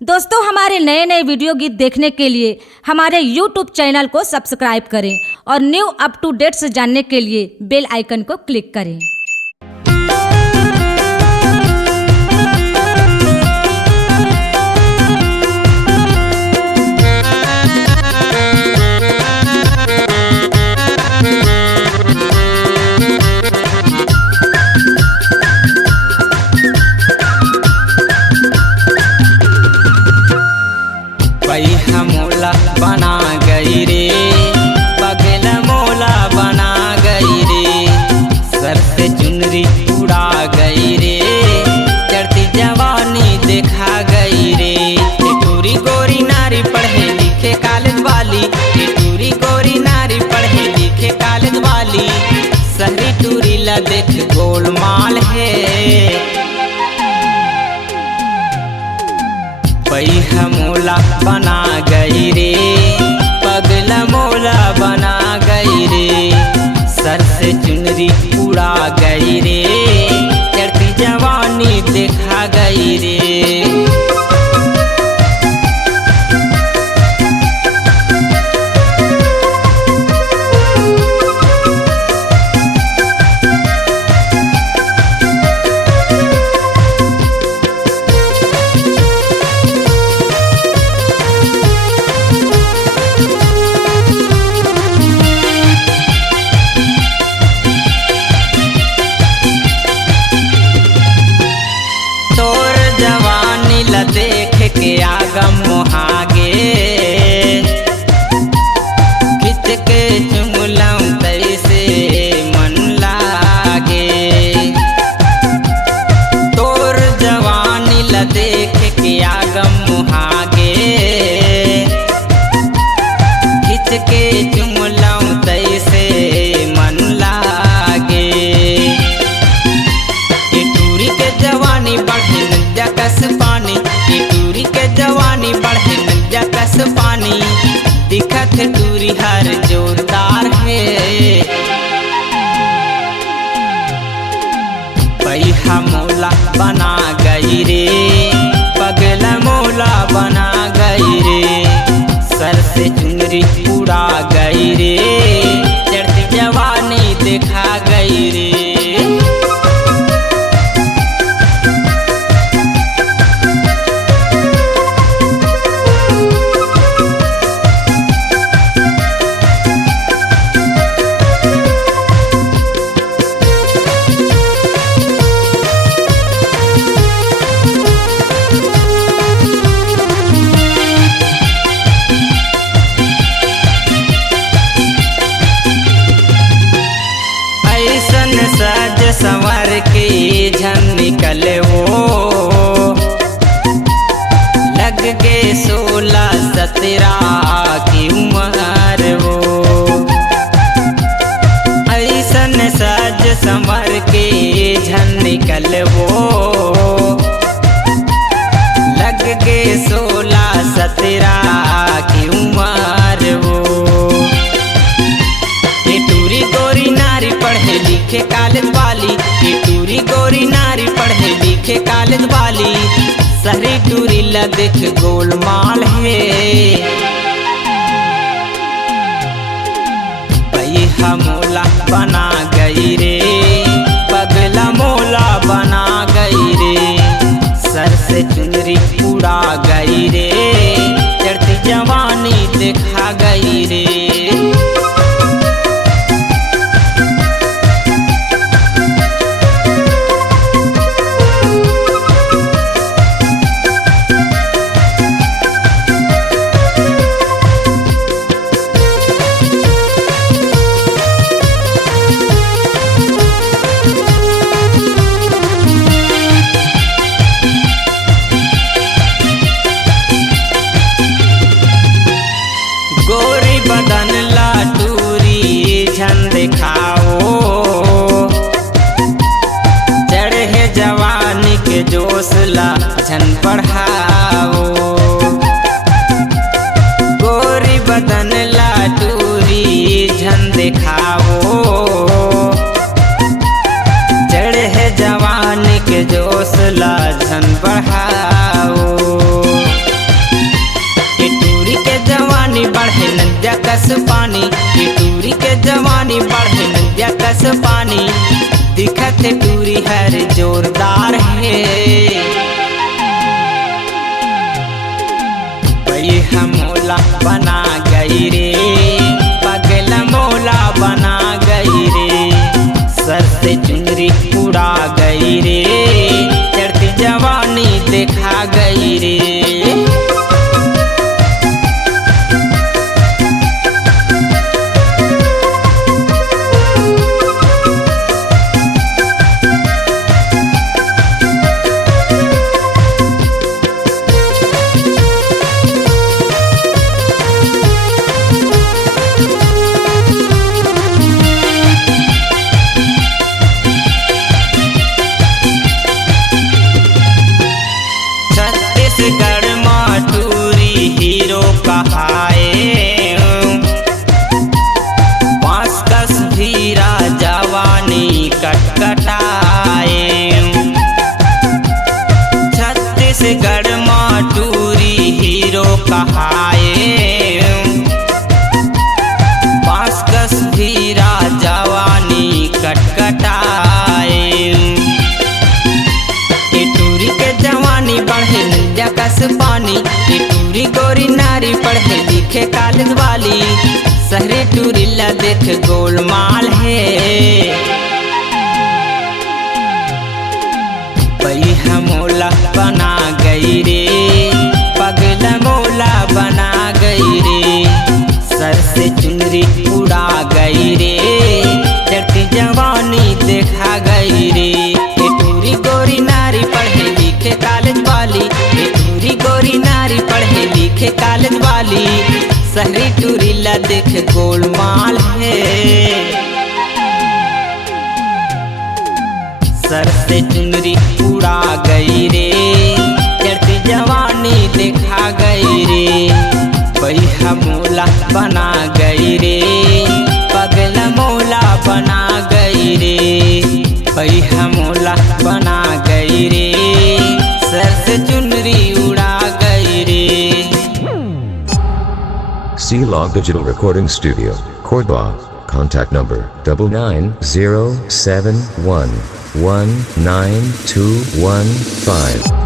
दोस्तों, हमारे नए नए वीडियो गीत देखने के लिए हमारे YouTube चैनल को सब्सक्राइब करें और न्यू अप टू डेट्स जानने के लिए बेल आइकन को क्लिक करें। पैहा मोला बना गई रे, पगला मोला बना गई रे, सर से चुनरी उड़ा गई रे, चढ़ती जवानी देखा गई रे। टूरी गोरी नारी पढ़े लिखे कॉलेज वाली, टूरी गोरी नारी पढ़े लिखे कॉलेज वाली, शहरी टूरी ला देख गोलमाल है। पैहा मोला बना गई रे, पगला मोला बना गई रे, सर से चुनरी उड़ा गई रे, चढ़ती जवानी देखा गई रे। देख के आगम मोहागे, खिंच के चुमलम तैसे मन लागे। तोर जवानी ला देख के आगम मोहागे, खिंच के चुमलम तैसे मन लागे। ये टूरी के जवानी बढ़े नदिया कस पानी, टूरी के जवानी बढ़े नदिया कस पानी, दिखत टूरी हर जोरदार है। पैहा मोला बना गई रे, पगला मोला बना गई रे, सर से चुनरी उड़ा गई रे, चढ़ती जवानी देखा गई रे। सज संवर के झन निकले वो, लग के 16-17 की उम्र वो। ऐसन सज संवर के झन निकले वो, लग के 16-17 की उम्र वो। टूरी गोरी नारी पढ़े लिखे कॉलेज वाली, टूरी गोरी नारी पढ़े लिखे कॉलेज वाली, शहरी टूरी ला देख गोलमाल है। पैहा मोला बना गई रे, पगला मोला बना गई रे, सर से चुनरी उड़ा गई रे, चढ़ती जवानी देखा गई रे। गोरी जवानी बढ़े नदिया कस पानी दिखत टूरी हर जोरदार है बई हमोला बना गई रे पगला मोला बना गई रे सर से चुनरी उड़ा गई रे चढ़ती जवानी देखा गई रे छत्तीसगढ़ माटूरी हीरो कहाए पाँच कस भीरा जवानी कटकटाए छत्तीसगढ़ माटूरी हीरो कहाए पाँच कस भीरा जवानी कटकटाए टूरी के जवानी बढ़े नदिया कस पानी टूरी गोरी नारी पढ़े लिखे कॉलेज वाली शहरी टूरी ला देख गोलमाल है बई हमोला बना गई रे पगला मोला बना गई रे सर से चुनरी उड़ा गई रे चढ़ती जवानी देखा गई रे टूरी गोरी नारी पढ़े लिखे कॉलेज वाली टूरी गोरी नारी पढ़े लिखे कॉलेज वाली शहरी टूरी ला देख गोलमाल है सर से चुनरी उड़ा गई रे चढ़ती जवानी देखा गई रे बई हमोला बना गई रे पगला मोला बना गई रे बई हमोला बना गई रे सर से चुनरी उड़ा गई रे C-Log Digital Recording Studio, Cordoba. Contact number 99071192115.